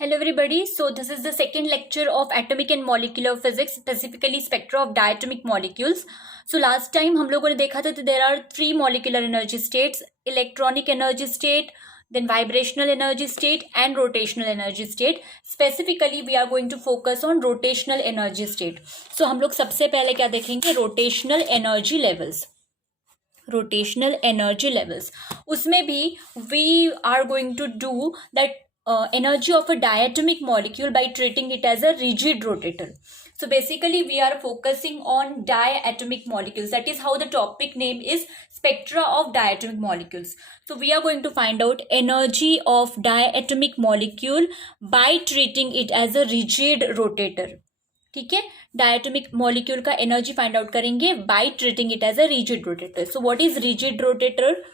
Hello everybody. So this is the second lecture of atomic and molecular physics, specifically spectra of diatomic molecules. So last time हम लोगों ने देखा था there are three molecular energy states: electronic energy state, then vibrational energy state and rotational energy state. Specifically we are going to focus on rotational energy state. So हम लोग सबसे पहले क्या देखेंगे? rotational energy levels. rotational energy levels. उसमें भी we are going to do that energy of a diatomic molecule by treating it as a rigid rotator. So basically we are focusing on diatomic molecules. That is how the topic name is, spectra of diatomic molecules. So we are going to find out energy of diatomic molecule by treating it as a rigid rotator. ठीक है, diatomic molecule का energy find out करेंगे by treating it as a rigid rotator. So what is rigid rotator?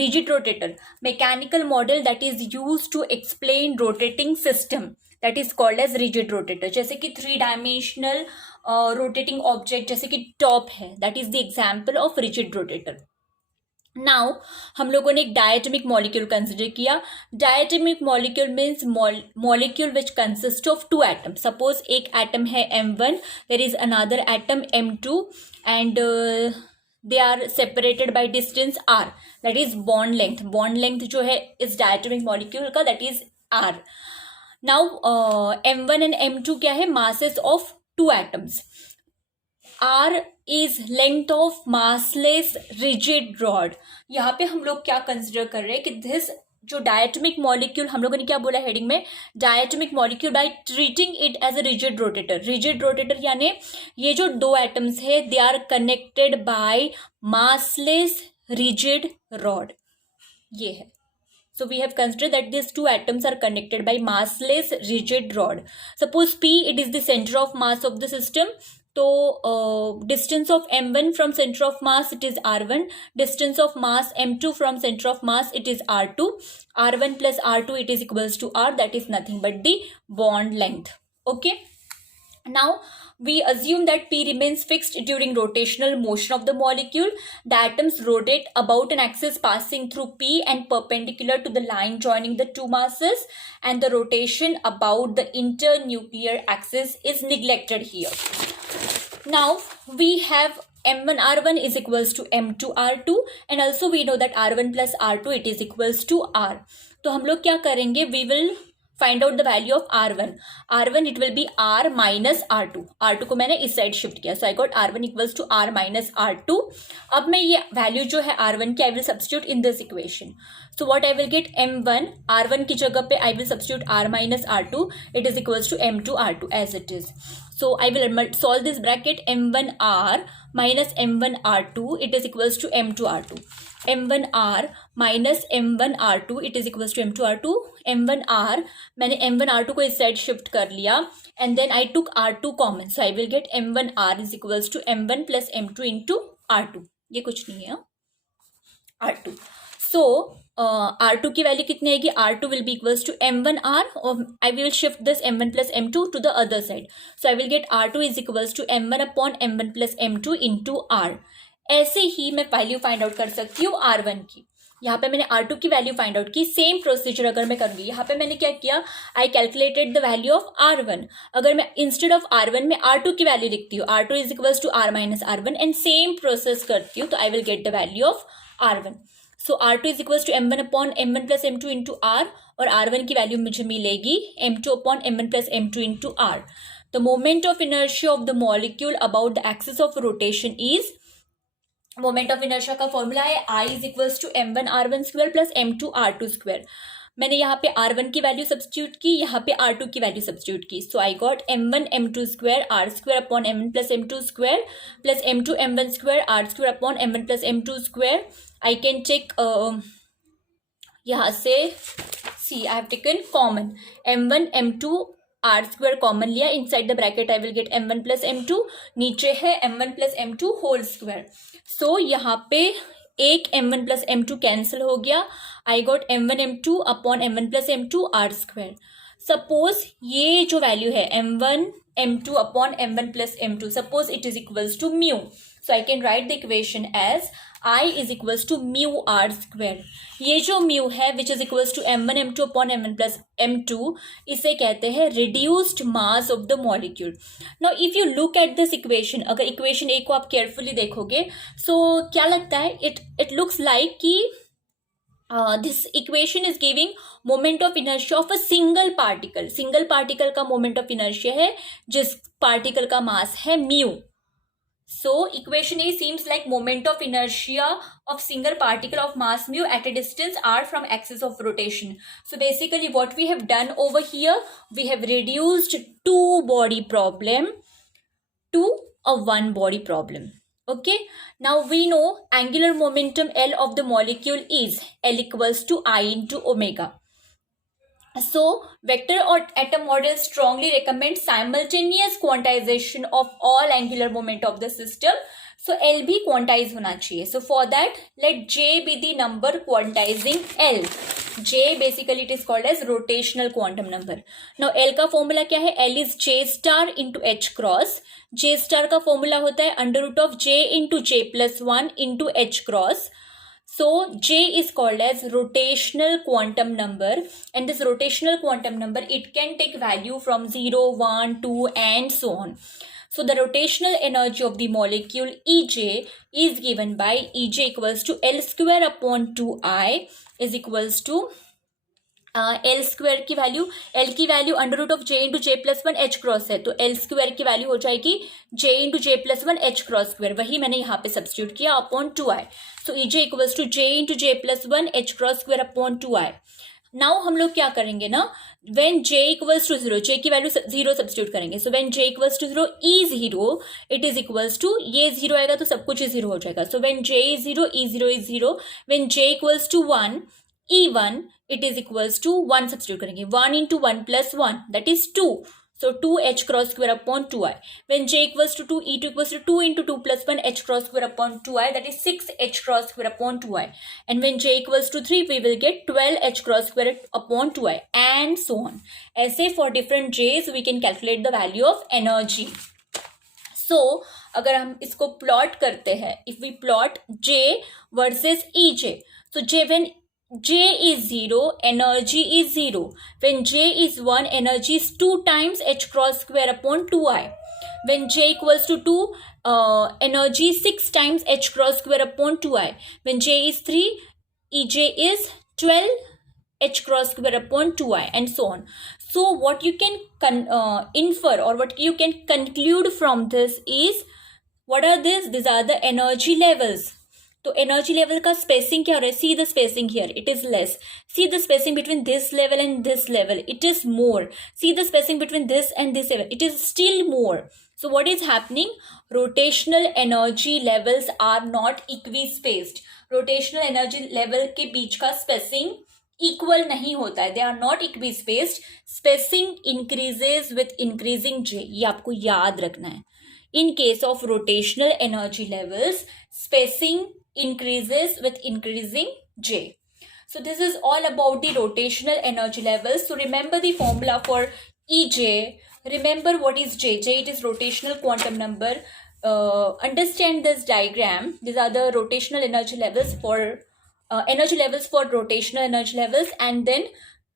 rigid rotator, mechanical model that is used to explain rotating system, that is called as rigid rotator. जैसे कि 3 dimensional rotating object जैसे कि top है, that is the example of rigid rotator. Now हम लोगों ने एक diatomic molecule consider किया. Diatomic molecule means molecule which consist of two atom. Suppose एक एटम है M1, there is another atom M2 and they are separated by distance r, that is bond length. Bond length जो है इस diatomic molecule का, that is r. Now M1 and M2 क्या है? Masses of two atoms. R is length of massless rigid rod. यहाँ पे हम लोग क्या कंसिडर कर रहे हैं कि दिस जो डायटोमिक मॉलिक्यूल हम लोगों ने क्या बोला हेडिंग में? Diatomic molecule by treating it as a rigid rotator. Rigid rotator यानी ये जो दो एटम्स है they are connected by massless rigid rod. ये है. So we have considered that these two atoms are connected by massless rigid rod. Suppose P, it is the center of mass of the system. तो distance of M1 from center of mass it is R1, distance of mass M2 from center of mass it is R2. R1 plus R2 it is equals to R, that is nothing but the bond length. Okay. Now we assume that P remains fixed during rotational motion of the molecule. The atoms rotate about an axis passing through P and perpendicular to the line joining the two masses, and the rotation about the internuclear axis is neglected here. Now we have M1 R1 is equals to M2 R2, and also we know that R1 plus R2 it is equals to R. तो हम लोग क्या करेंगे? We will find out the value of R1. R1 it will be R minus R2. R2 को मैंने इस side shift किया, so I got R1 equals to R minus R2. अब मैं ये वैल्यू जो है R1 की I will substitute in this equation. So what I will get? M1 R1 की जगह पे I will substitute R minus R2. It is equals to M2 R2 as it is. So I will solve this bracket. M1 R minus M1 R2 it is equals to M2 R2. M1 R minus M1 R2 it is equals to M2 R2. M1 R मैंने M1 R2 को इस side shift कर लिया and then I took R2 common, so I will get M1 R is equals to M1 plus M2 into R2. ये कुछ नहीं है R2. So R2 की वैल्यू कितनी आएगी? R2 will be equals to M1 R, or I will shift this M1 plus M2 to the other side. So I will get R2 is equals to M1 upon M1 plus M2 into R. ऐसे ही मैं value find out कर सकती हूँ R1 की. यहाँ पे मैंने R2 की वैल्यू फाइंड आउट की. सेम प्रोसीजर अगर मैं करूँगी, यहाँ पे मैंने क्या किया? I calculated the value of R1. अगर मैं इंस्टेड ऑफ R1 में R2 की वैल्यू लिखती हूँ, R2 is equals to R minus R1, and same process करती हूँ, तो I will get the value of R1. So R2 is equals to M1 upon M1 plus M2 into R, और R1 की वैल्यू मुझे मिलेगी M2 upon M1 plus M2 into R. The moment of inertia of the molecule about the axis of rotation is, moment of inertia का formula है I is equals to M1 R1 square plus M2 R2 square. मैंने यहाँ पे R1 की value substitute की, यहाँ पे R2 की वैल्यू सब्स्टिट्यूट की. So I got M1 M2 square R square upon M1 plus M2 square plus M2 M1 square R square upon M1 plus M2 square. I can check यहाँ से, see I have taken common M1 M2 R square common लिया. Inside the bracket I will get M1 plus M2, नीचे है M1 plus M2 whole square. सो यहाँ पे एक M1 plus M2 cancel हो गया. I got M1 M2 upon M1 plus M2 R square. Suppose ये जो वैल्यू है M1 M2 upon M1 plus M2, suppose it is equals to mu. So I can write the equation as I is equals to mu R square. ये जो mu है which is equals to m1 m2 upon m1 plus m2, इसे कहते हैं reduced mass of the molecule. Now if you look at this equation, अगर equation ए को आप carefully देखोगे सो क्या लगता है, इट लुक्स लाइक कि this equation is giving moment of inertia of a single particle का moment of inertia है जिस particle का mass है mu. So equation A seems like moment of inertia of single particle of mass mu at a distance r from axis of rotation. So basically what we have done over here, we have reduced two body problem to a one body problem. Okay, now we know angular momentum L of the molecule is L equals to I into omega. So vector or atom model strongly recommends simultaneous quantization of all angular moment of the system. So L भी quantize होना चाहिए. So for that, let J be the number quantizing L. J basically it is called as rotational quantum number. Now L का formula क्या है? L is J star into H cross. J star का formula होता है under root of J into J plus 1 into H cross. So J is called as rotational quantum number, and this rotational quantum number, it can take value from 0, 1, 2 and so on. So the rotational energy of the molecule EJ is given by EJ equals to L square upon 2I is equals to L square की value, L की value under root of J into J plus 1 H cross है, तो L square की value हो जाएगी J into J plus 1 H cross square, वही मैंने यहाँ पे सब्स्टिट्यूट किया upon 2I. So EJ equals to J into J plus 1 H cross square upon 2I. Now हम लोग क्या करेंगे ना, when J equals to 0, J की वैल्यू 0 सब्स्टिट्यूट करेंगे. So when J equals to 0 E 0, it is equals to, ये 0 आएगा तो सब कुछ 0 हो जाएगा. So when J is 0 E 0 is 0. When J equals to 1 E1, it is equals to 1 substitute करेंगे. 1 into 1 plus 1, that is 2. So 2 H cross square upon 2I. When J equals to 2, E2 equals to 2 into 2 plus 1 H cross square upon 2I, that is 6 H cross square upon 2I. And when J equals to 3, we will get 12 H cross square upon 2I and so on. ऐसे for different J's, we can calculate the value of energy. So अगर हम इसको plot करते हैं, if we plot J versus EJ, so J when J is 0, energy is 0. When J is 1, energy is 2 times H cross square upon 2I. When J equals to 2, energy is 6 times H cross square upon 2I. When J is 3, EJ is 12 H cross square upon 2I and so on. So what you can infer or what you can conclude from this is, what are these? These are the energy levels. तो energy level का spacing क्या हो रहा है? See the spacing here, it is less. See the spacing between this level and this level, it is more. See the spacing between this and this level, it is still more. So what is happening? Rotational energy levels are not equispaced. Rotational energy level के बीच का spacing equal नहीं होता है. They are not equi spaced. Spacing increases with increasing J, ये आपको याद रखना है. In case of rotational energy levels, spacing increases with increasing J. So this is all about the rotational energy levels. So remember the formula for EJ. Remember what is J. J, it is rotational quantum number. Understand this diagram. These are the rotational energy levels for rotational energy levels, and then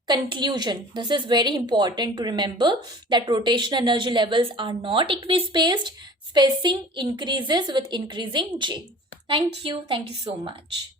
conclusion. This is very important to remember that rotational energy levels are not equispaced. Spacing increases with increasing J. Thank you so much.